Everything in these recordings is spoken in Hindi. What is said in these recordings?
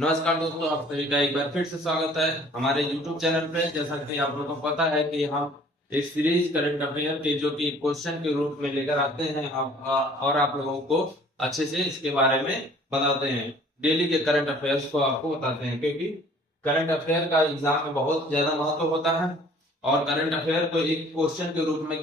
नमस्कार दोस्तों, आप सभी का एक बार फिर से स्वागत है हमारे YouTube चैनल पे। जैसा कि आप लोगों को पता है कि हम एक सीरीज करंट अफेयर के जो कि क्वेश्चन के रूप में लेकर आते हैं और आप लोगों को अच्छे से इसके बारे में बताते हैं। डेली के करंट अफेयर्स को आपको बताते हैं, क्योंकि करंट अफेयर का एग्जाम में बहुत ज्यादा महत्व होता है और करंट अफेयर को एक क्वेश्चन के रूप में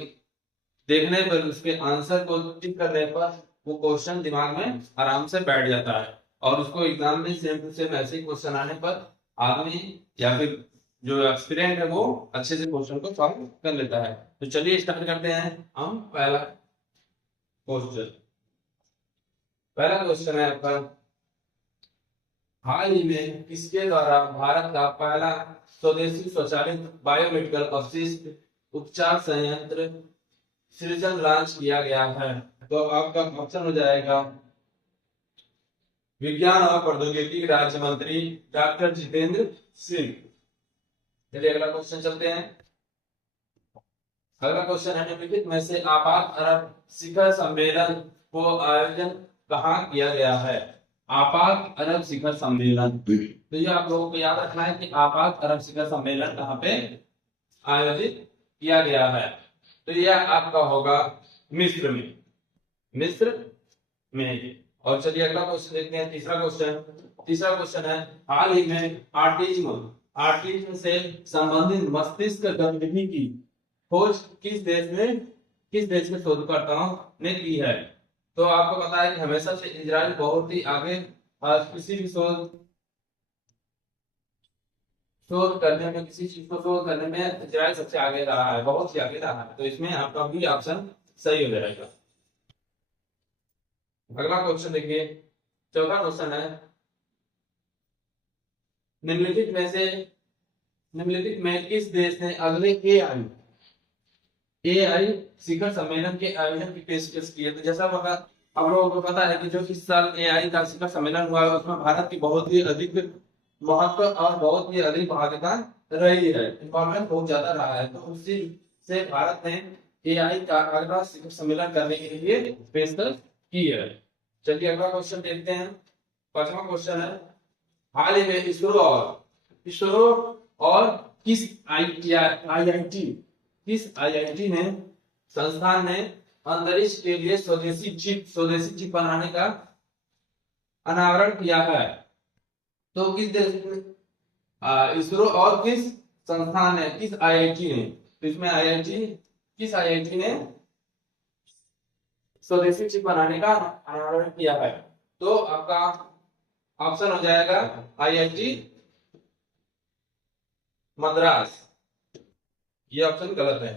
देखने पर उसके आंसर को टिक करने पर वो क्वेश्चन दिमाग में आराम से बैठ जाता है और उसको एग्जाम में सेम टू सेम ऐसे क्वेश्चन आने पर आदमी या फिर जो एक्सपीरियंट है वो अच्छे से क्वेश्चन को सॉल्व कर लेता है। तो चलिए स्टार्ट करते हैं हम पहला क्वेश्चन। पहला क्वेश्चन है आपका, हाल ही में किसके द्वारा भारत का पहला स्वदेशी स्वचालित बायोमेडिकल अवशिष्ट उपचार संयंत्र सृजन लॉन्च किया गया है? तो आपका ऑप्शन हो जाएगा विज्ञान और प्रौद्योगिकी राज्य मंत्री डॉक्टर जितेंद्र सिंह। चलिए अगला क्वेश्चन चलते हैं। अगला क्वेश्चन है, निम्नलिखित में से आपात अरब शिखर सम्मेलन को आयोजन कहाँ किया गया है? आपात अरब शिखर सम्मेलन, तो ये आप लोगों को याद रखना है कि आपात अरब शिखर सम्मेलन कहाँ पे आयोजित किया गया है। तो यह आपका होगा मिस्र में, मिस्र में। और चलिए अगला क्वेश्चन देखते हैं। तीसरा क्वेश्चन है, हाल ही में ऑटिज्म से संबंधित मस्तिष्क गतिविधि की खोज किस देश के शोधकर्ताओं ने की है? तो आपको पता है कि हमेशा से इजराइल बहुत ही आगे किसी भी शोध करने में, किसी चीज को शोध करने में इजराइल सबसे आगे रहा है, बहुत ही आगे रहा है। तो इसमें आपका भी ऑप्शन सही हो जाएगा। अगला क्वेश्चन देखिए, चौथा क्वेश्चन है, निम्नलिखित में किस देश ने अगले एआई शिखर सम्मेलन के आयोजन की पेशकश की है? तो जैसा आप लोगों को पता है कि जो इस साल एआई का शिखर सम्मेलन हुआ है उसमें भारत की बहुत ही अधिक महत्व और बहुत ही अधिक भागीदारी रही है, इन्वॉल्वमेंट बहुत ज्यादा रहा है। तो उसी से भारत ने एआई का अगला शिखर सम्मेलन करने के लिए पेशकश की है। चलिए अगला क्वेश्चन देखते हैं। पांचवा क्वेश्चन है, हाल ही में इसरो और किस आईआईटी ने संस्थान ने अंतरिक्ष के लिए स्वदेशी चिप बनाने का अनावरण किया है? तो किस देश में इसरो और किस संस्थान ने, किस आईआईटी ने? तो इसमें किस आईआईटी ने स्वदेशी चिप बनाने का अनावरण किया है? तो आपका ऑप्शन हो जाएगा आईआईटी मद्रास। ये ऑप्शन गलत है।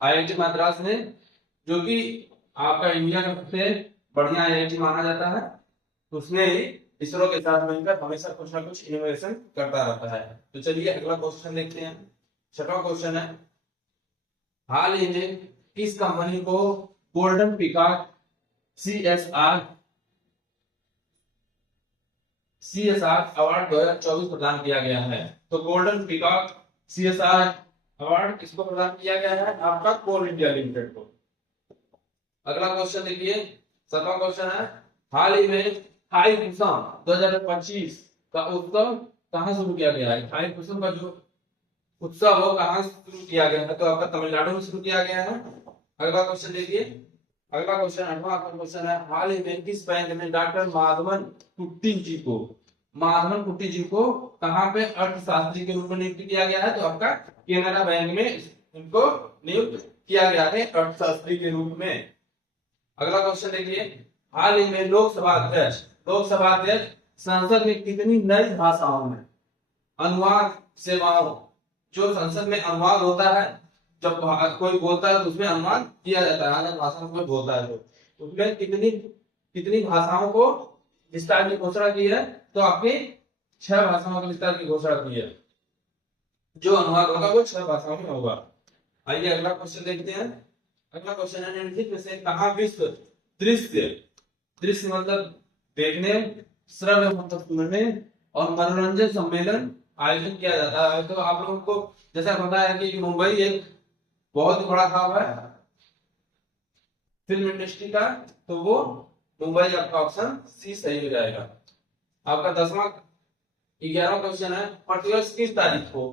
आईआईटी मद्रास ने, जो कि आपका इंडिया का सबसे बढ़िया आईआईटी माना जाता है, उसने इसरो के साथ मिलकर हमेशा कुछ ना कुछ इनोवेशन करता रहता है। तो चलिए अगला क्वेश्चन देखते हैं। छठवां क्वेश्चन है, हाल ही में किस कंपनी को गोल्डन पीकॉक सीएसआर अवार्ड 2024 प्रदान किया गया है? तो गोल्डन पीकॉक सीएसआर अवार्ड किसको प्रदान किया गया है? आपका कोल इंडिया लिमिटेड को। अगला क्वेश्चन देखिए, सातवां क्वेश्चन है, हाल ही में थाईपुसम 2025 का उत्सव कहां शुरू किया गया है? थाईपुसम का जो उत्सव वो कहां शुरू किया गया है? तो आपका तमिलनाडु में शुरू किया गया है। अगला क्वेश्चन देखिए, अगला क्वेश्चन आठवां क्वेश्चन है, हाल ही में किस बैंक ने डॉक्टर माधवन कुट्टी जी को कहां पे अर्थशास्त्री के रूप में नियुक्त किया गया है? तो आपका केनरा बैंक में इनको नियुक्त किया गया है अर्थशास्त्री के रूप में। अगला क्वेश्चन देखिए, हाल ही में लोकसभा अध्यक्ष संसद में कितनी नई भाषाओं में अनुवाद सेवाओं, जो संसद में अनुवाद होता है, जब कोई बोलता है तो उसमें अनुवाद किया जाता है, अलग भाषा में कोई बोलता है तो उसमें कितनी भाषाओं को विस्तार की घोषणा की है? तो आपकी 6 भाषाओं के विस्तार की घोषणा की है। जो अनुवाद होगा वो 6 भाषाओं में होगा। आइए अगला क्वेश्चन देखते हैं। अगला क्वेश्चन है, निम्नलिखित में से कहां विश्व दृश्य मतलब देखने, श्रव्य मतलब सुनने और मनोरंजन सम्मेलन आयोजन किया जाता है? तो आप लोगों को जैसा पता है कि मुंबई एक बहुत ही बड़ा हब है फिल्म इंडस्ट्री का, तो वो मुंबई आपका ऑप्शन सी सही हो जाएगा। आपका 11वां क्वेश्चन है, पर्टिकुलर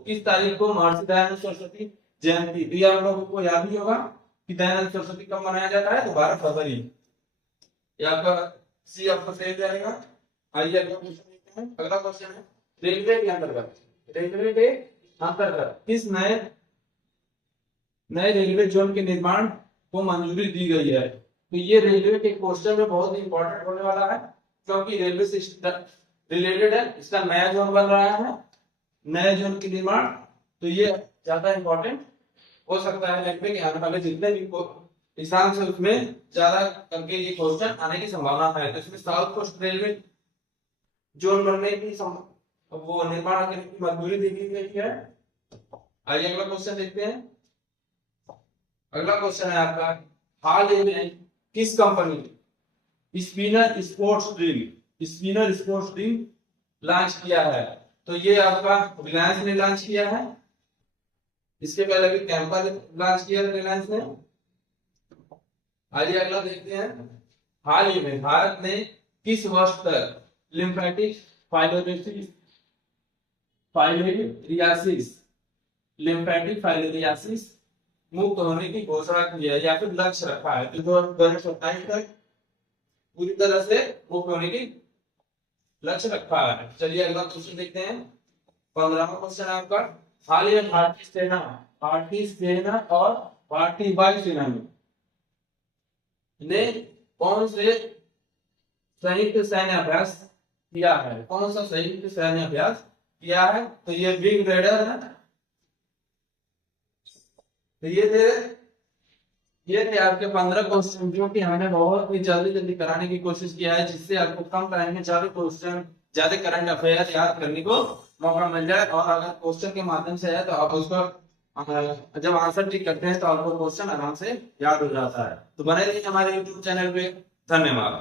किस तारीख को महर्षि दयानंद सरस्वती जयंती। तो ये आप लोगों को याद ही होगा कि दयानंद सरस्वती कब मनाया जाता है, तो 12 फरवरी। ये आपका सी आपका सही जाएगा। आइए अगला क्वेश्चन देखते हैं। अगला क्वेश्चन है, रेलवे के अंतर्गत किस नए रेलवे जोन के निर्माण को मंजूरी दी गई है। तो ये रेलवे के क्वेश्चन में बहुत इंपॉर्टेंट होने वाला है, क्योंकि रेलवे से रिलेटेड है। इसका नया जोन बन रहा है, नए जोन के निर्माण। तो ये ज्यादा इंपॉर्टेंट हो सकता है रेलवे के आने वाले जितने भी एग्जाम से उसमें ज्यादा करके ये क्वेश्चन आने की संभावना है। तो इसमें साउथ कोस्ट रेलवे जोन बनने की वो निर्माण करने की मंजूरी दी गई है। आइए अगला क्वेश्चन देखते हैं। अगला क्वेश्चन है आपका, हाल ही में किस company spinner sports drill launch किया है। तो ये आपका रिलायंस ने लॉन्च किया है। इसके पहले भी कैंपर लॉन्च किया रिलायंस ने। आइए अगला देखते हैं, हाल ही में भारत ने किस वर्ष तक लिम्फेटिक फाइलोरियासिस मुक्त होने की घोषणा की है या फिर लक्ष्य रखा है। तो 2027 तक पूरी तरह से मुक्त होने की लक्ष्य रखा है। चलिए अगला क्वेश्चन देखते हैं। 15वां क्वेश्चन है आपका, हाल ही में भारतीय सेना और भारतीय वायुसेना ने कौन से संयुक्त सैन्य अभ्यास किया है। कौन सा संयुक्त सैन्य अभ्यास किया है। तो ये बिग रेडर है। तो ये थे आपके 15 क्वेश्चन, जो कि हमने बहुत ही जल्दी कराने की कोशिश किया है, जिससे आपको कम टाइम में ज्यादा क्वेश्चन, ज्यादा करंट अफेयर याद करने को मौका मिल जाए। और अगर क्वेश्चन के माध्यम से है तो आप उसको जब आंसर ठीक करते हैं तो आपको क्वेश्चन आराम से याद हो जाता है। तो बने रहिए हमारे यूट्यूब चैनल पे। धन्यवाद।